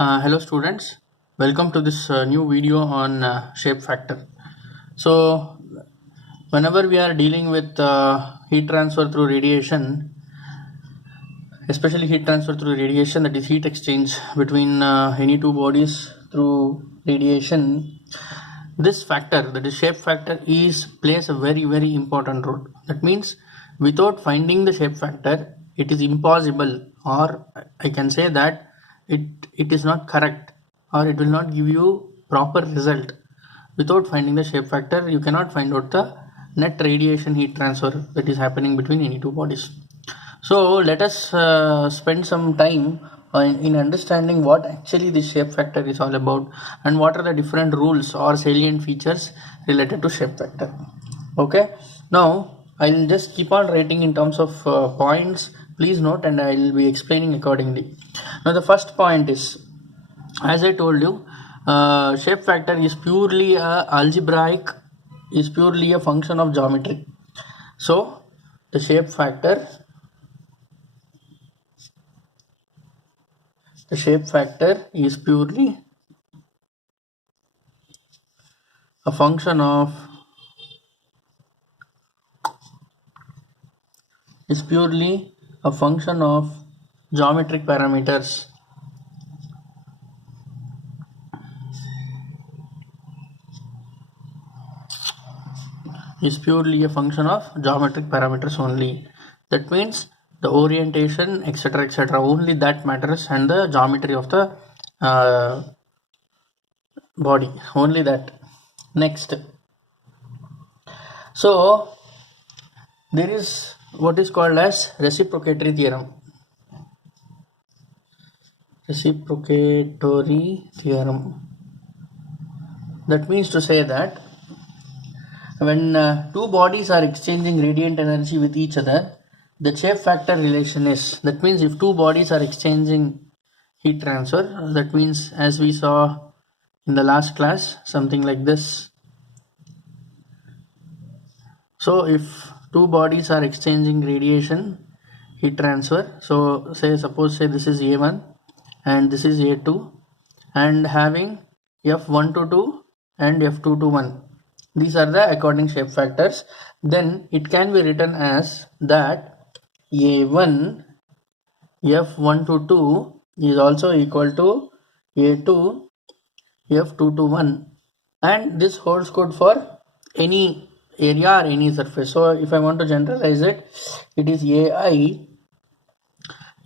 Hello students, welcome to this new video on shape factor. So whenever we are dealing with heat transfer through radiation, especially heat transfer through radiation, that is heat exchange between any two bodies through radiation, this factor, that is shape factor, is plays a very important role. That means without finding the shape factor, it is impossible, or I can say that it is not correct, or it will not give you proper result. Without finding the shape factor, you cannot find out the net radiation heat transfer that is happening between any two bodies. So let us spend some time in understanding what actually this shape factor is all about, and what are the different rules or salient features related to shape factor. Okay, now I'll just keep on writing in terms of points. Please note, and I'll be explaining accordingly. Now the first point is, as I told you, shape factor is purely algebraic, is purely a function of geometry. So the shape factor is purely a function of geometric parameters. Is purely a function of geometric parameters only. That means the orientation, etc., only that matters, and the geometry of the body, only that. Next, so there is what is called as reciprocatory theorem. That means to say that when two bodies are exchanging radiant energy with each other, the shape factor relation is, that means if two bodies are exchanging heat transfer, that means as we saw in the last class, something like this. So if two bodies are exchanging radiation heat transfer, so suppose this is A1 and this is A2, and having F1 to 2 and F2 to 1. These are the according shape factors. Then it can be written as that A1 F1 to 2 is also equal to A2 F2 to 1, and this holds good for any area or any surface. So if I want to generalize it, it is AI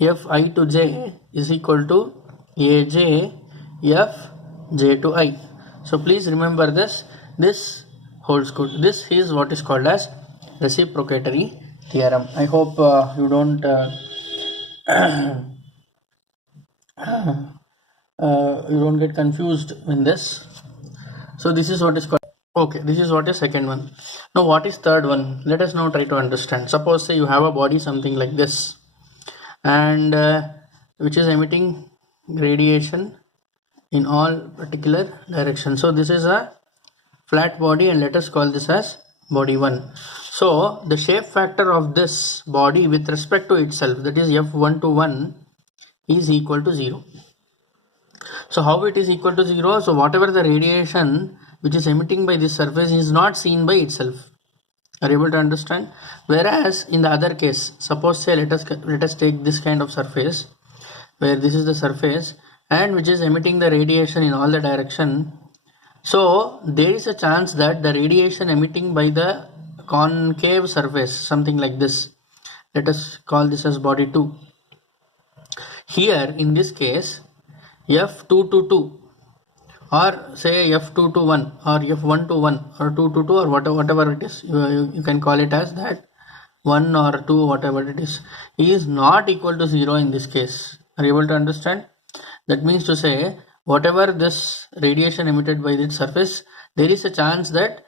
Fi to j is equal to Aj Fj to I. So please remember this. This holds good. This is what is called as reciprocatory theorem. I hope you don't get confused in this. So this is what is called. Okay, this is what is second one. Now what is third one? Let us now try to understand. Suppose say you have a body something like this, and which is emitting radiation in all particular directions. So this is a flat body, and let us call this as body 1. So the shape factor of this body with respect to itself, that is F1 to 1, is equal to 0. So how it is equal to 0? So whatever the radiation which is emitting by this surface is not seen by itself. Are you able to understand? Whereas in the other case, suppose say let us take this kind of surface, where this is the surface and which is emitting the radiation in all the direction. So there is a chance that the radiation emitting by the concave surface, something like this, let us call this as body 2. Here in this case, F2 to 2, or say F2 to 1, or F1 to 1, or 2 to 2, or whatever it is, you can call it as that, 1 or 2, whatever it is not equal to 0 in this case. Are you able to understand? That means to say, whatever this radiation emitted by this surface, there is a chance that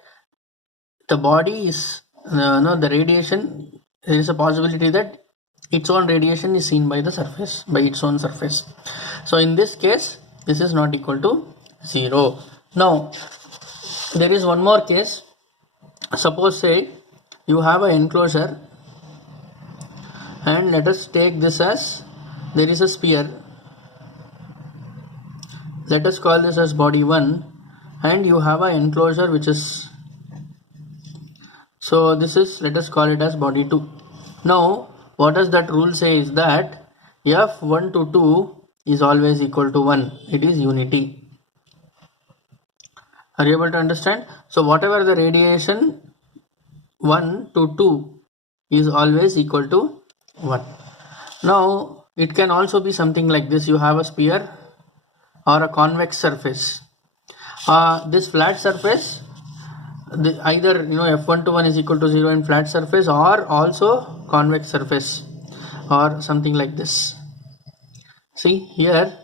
the body is, the radiation, there is a possibility that its own radiation is seen by the surface, by its own surface. So in this case, this is not equal to 0. Now, there is one more case. Suppose say you have an enclosure, and let us take this as there is a sphere. let us call this as body 1, and you have an enclosure which is, so this is, let us call it as body 2. Now what does that rule say is that F1 to 2 is always equal to 1. It is unity. Are you able to understand? So whatever the radiation 1 to 2 is always equal to 1. Now it can also be something like this. You have a sphere or a convex surface. This flat surface, either F1 to 1 is equal to 0 in flat surface, or also convex surface, or something like this. See here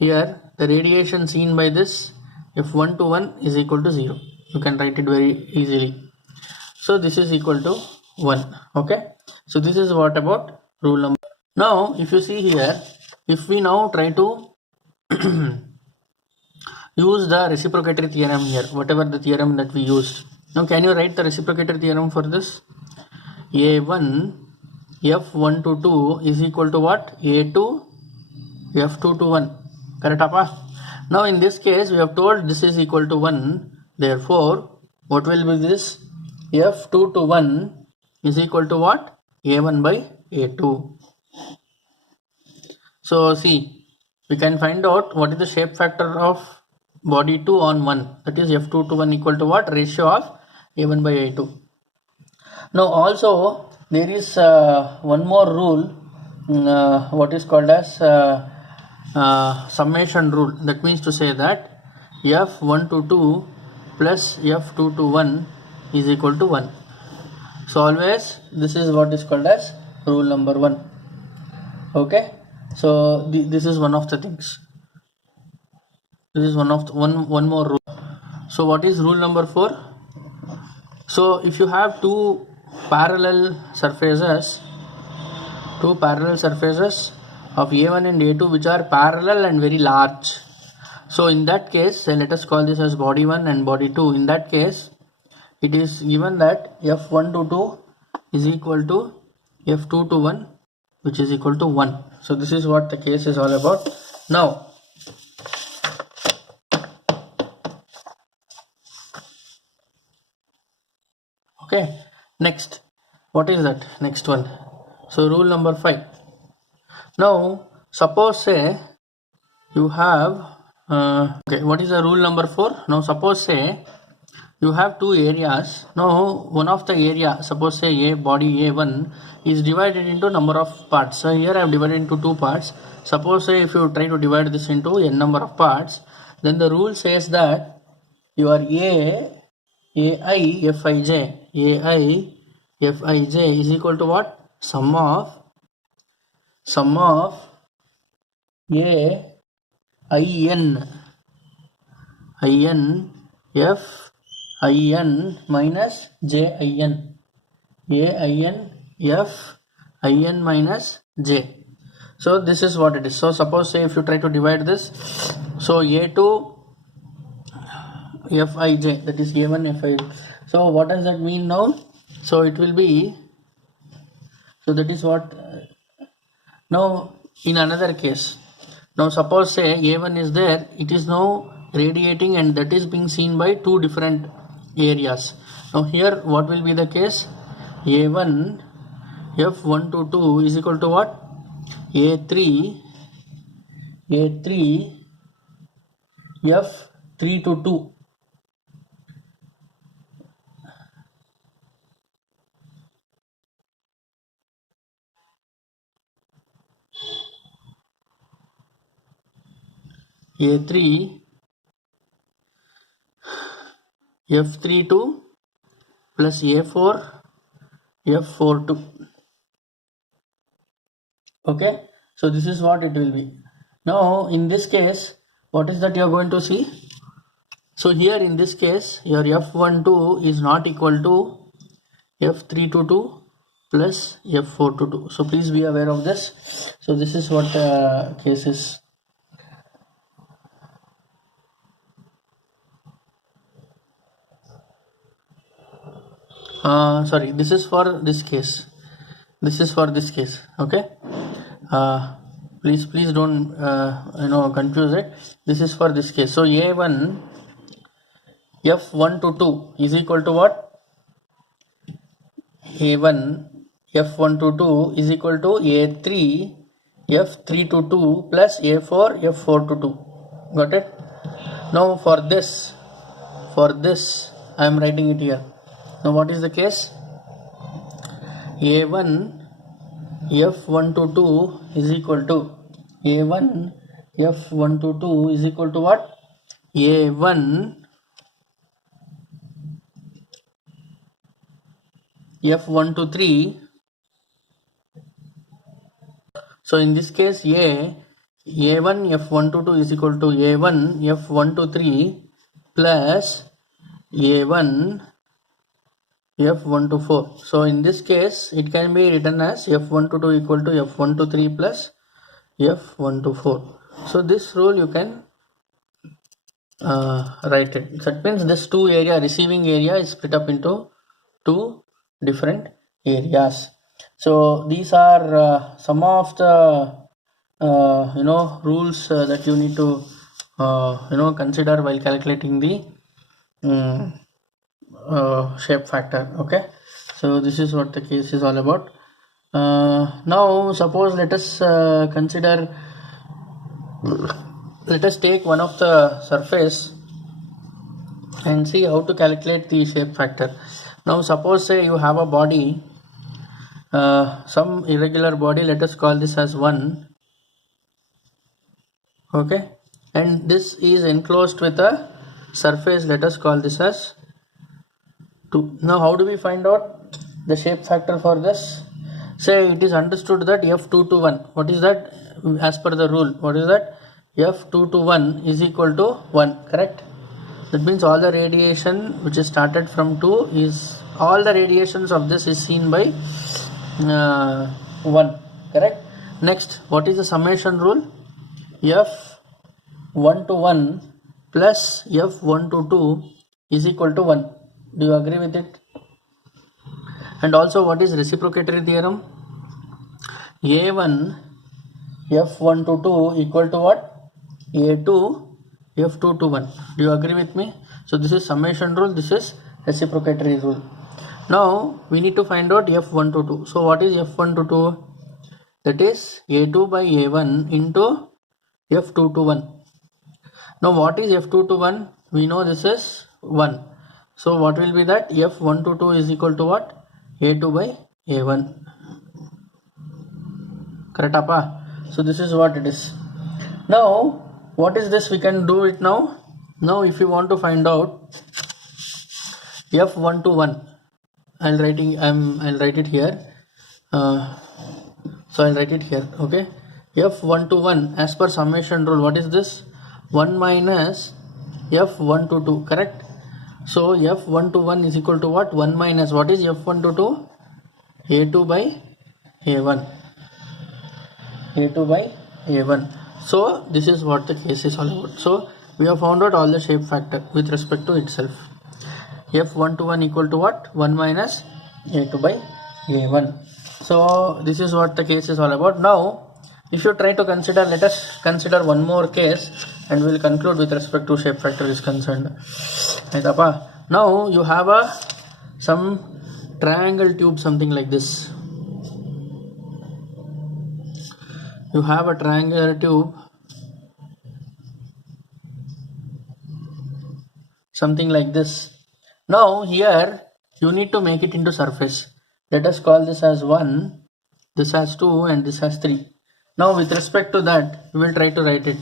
the radiation seen by this F1 to 1 is equal to 0. You can write it very easily. So this is equal to 1. Okay, so this is what about rule number. Now if you see here, if we now try to use the reciprocatory theorem here, whatever the theorem that we used. Now can you write the reciprocatory theorem for this? A1 F1 to 2 is equal to what? A2 F2 to 1. Correct, Appa? Now in this case we have told this is equal to 1. Therefore what will be this? F2 to 1 is equal to what? A1 by A2. So see, we can find out what is the shape factor of body 2 on 1. That is F2 to 1 equal to what? Ratio of A1 by A2. Now also there is one more rule, what is called as summation rule. That means to say that F1 to 2 plus F2 to 1 is equal to 1. So always this is what is called as rule number 1. Okay, so this is one of the things. This is one more rule. So what is rule number 4? So if you have two parallel surfaces of A1 and A2 which are parallel and very large, so in that case, let us call this as body 1 and body 2. In that case, it is given that F1 to 2 is equal to F2 to 1, which is equal to 1. So this is what the case is all about. Now okay, next, what is that next one? So rule number 5. Now suppose say you have okay, what is the rule number 4? Now suppose say you have two areas. Now one of the area, suppose say body A1 is divided into number of parts. So here I have divided into two parts. Suppose say if you try to divide this into n number of parts, then the rule says that your AI Fij is equal to what? Sum of In F In minus Jin. Ain F In minus J. So this is what it is. So suppose say if you try to divide this, so A2 Fij, that is A1 Fij. So what does that mean now? So it will be, so that is what. Now in another case, now suppose say A1 is there, it is now radiating and that is being seen by two different areas. Now here what will be the case? A1 F1 to 2 is equal to what? A3 F3 to 2. A3 F3 2 plus A4 F4 2. Okay, so this is what it will be. Now in this case, what is that you are going to see? So here in this case, your F12 is not equal to F3 to 2 plus F4 to 2. So please be aware of this. So this is what the case is. Sorry, this is for this case. Okay. please don't confuse it. This is for this case. So A1 F1 to 2 is equal to what? A1 F1 to 2 is equal to A3 F3 to 2 plus A4 F4 to 2. Got it? Now for this I am writing it here. Now what is the case? A1 F1 to 2 is equal to A1 F1 to 2 is equal to what? A1 F1 to 3. So in this case A1 F1 to 2 is equal to A1 F1 to 3 plus A1 F1 to 4. So in this case it can be written as F1 to 2 equal to F1 to 3 plus F1 to 4. So this rule you can write it. That means this two area, receiving area, is split up into two different areas. So these are some of the rules that you need to consider while calculating the shape factor. Okay, so this is what the case is all about. Now suppose let us take one of the surface and see how to calculate the shape factor. Now suppose say you have a body, some irregular body, let us call this as 1. Okay, and this is enclosed with a surface, let us call this as 2. Now how do we find out the shape factor for this? Say it is understood that F2 to 1, what is that as per the rule? What is that? F2 to 1 is equal to 1, correct? That means all the radiation which is started from 2 is, all the radiations of this is seen by 1, correct? Next, what is the summation rule? F1 to 1 plus F1 to 2 is equal to 1. Do you agree with it? And also what is reciprocatory theorem? A1 F1 to 2 equal to what? A2 F2 to 1. Do you agree with me? So this is summation rule, this is reciprocatory rule. Now we need to find out F1 to 2. So what is F1 to 2? That is A2 by A1 into F2 to 1. Now what is F2 to 1? We know this is 1. So what will be that? F1 to 2 is equal to what? A2 by A1. Correct, appa? So this is what it is. Now what is this? We can do it now. Now if you want to find out F1 to 1, I'll write it here. So I'll write it here. Okay, F1 to 1 as per summation rule, what is this? 1 minus F1 to 2, correct? So F1 to 1 is equal to what? 1 minus, what is F1 to 2? A2 by A1. A2 by A1. So this is what the case is all about. So we have found out all the shape factor with respect to itself. F1 to 1 equal to what? 1 minus A2 by A1. So this is what the case is all about. Now if you try to consider, let us consider one more case and we will conclude with respect to shape factor is concerned. Now you have some triangle tube, something like this. You have a triangular tube, something like this. Now here you need to make it into surface. Let us call this as 1, this has 2 and this has 3. Now with respect to that we will try to write it.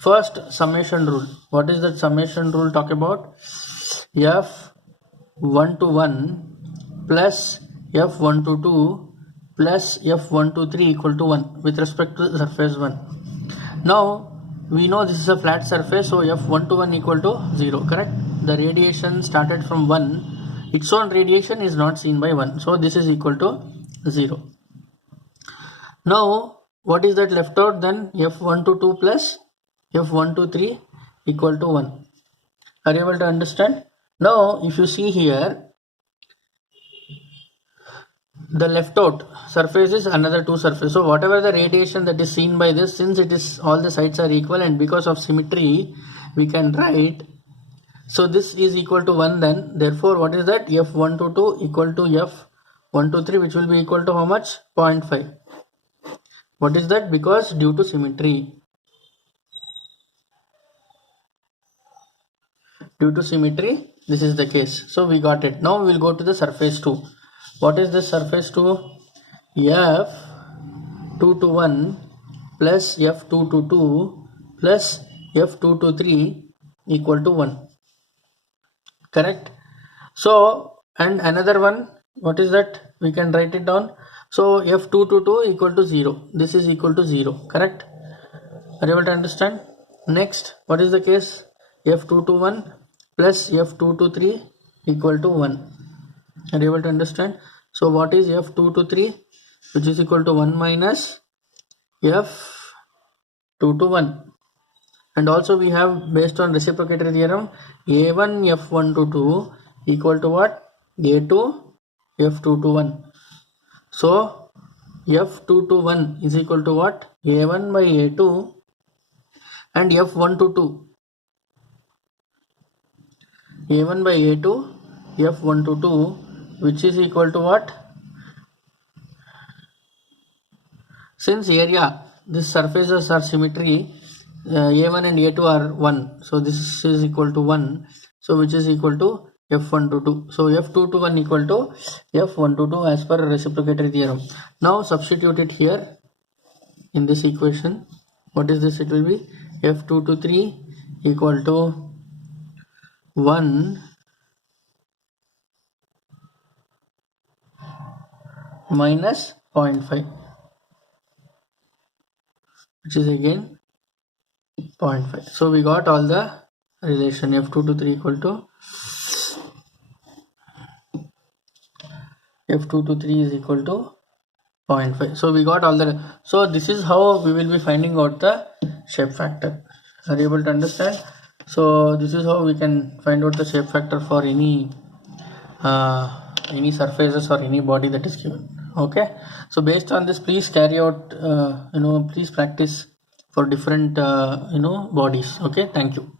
First, summation rule. What is that summation rule talk about? F1 to 1 plus F1 to 2 plus F1 to 3 equal to 1 with respect to the surface 1. Now we know this is a flat surface, so F1 to 1 equal to 0, correct? The radiation started from 1, its own radiation is not seen by 1, so this is equal to 0. Now what is that left out then? F1 to 2 plus F1 to 3 equal to 1. Are you able to understand? Now if you see here, the left out surface is another two surface. So whatever the radiation that is seen by this, since it is all the sides are equal and because of symmetry we can write, so this is equal to 1, then therefore what is that, f122 equal to f123, which will be equal to how much, 0.5. What is that? Because due to symmetry. Due to symmetry, this is the case. So we got it. Now we will go to the surface 2. What is this surface 2? f221 plus f222 plus f223 equal to 1. Correct? So, and another one, what is that? We can write it down. So f222 equal to 0. This is equal to 0. Correct? Are you able to understand? Next, what is the case? f221 plus f223 equal to 1. Are you able to understand? So what is f223, which is equal to 1 minus f221. And also we have, based on reciprocatory theorem, a1 f122 equal to what? a2 f221. So f221 is equal to what? a1 by a2 and f122. a1 by a2 f122, which is equal to what? Since area, these surfaces are symmetry, a1 and a2 are 1, so this is equal to 1, so which is equal to f122. So f221 equal to f122 as per reciprocatory theorem. Now substitute it here in this equation. What is this? It will be f223 equal to 1 minus 0.5, which is again 0.5. So we got all the relation. f223 equal to f223 is equal to 0.5. So we got all the, so this is how we will be finding out the shape factor. Are you able to understand? So this is how we can find out the shape factor for any surfaces or any body that is given. Okay, so based on this, please carry out please practice for different bodies. Okay, thank you.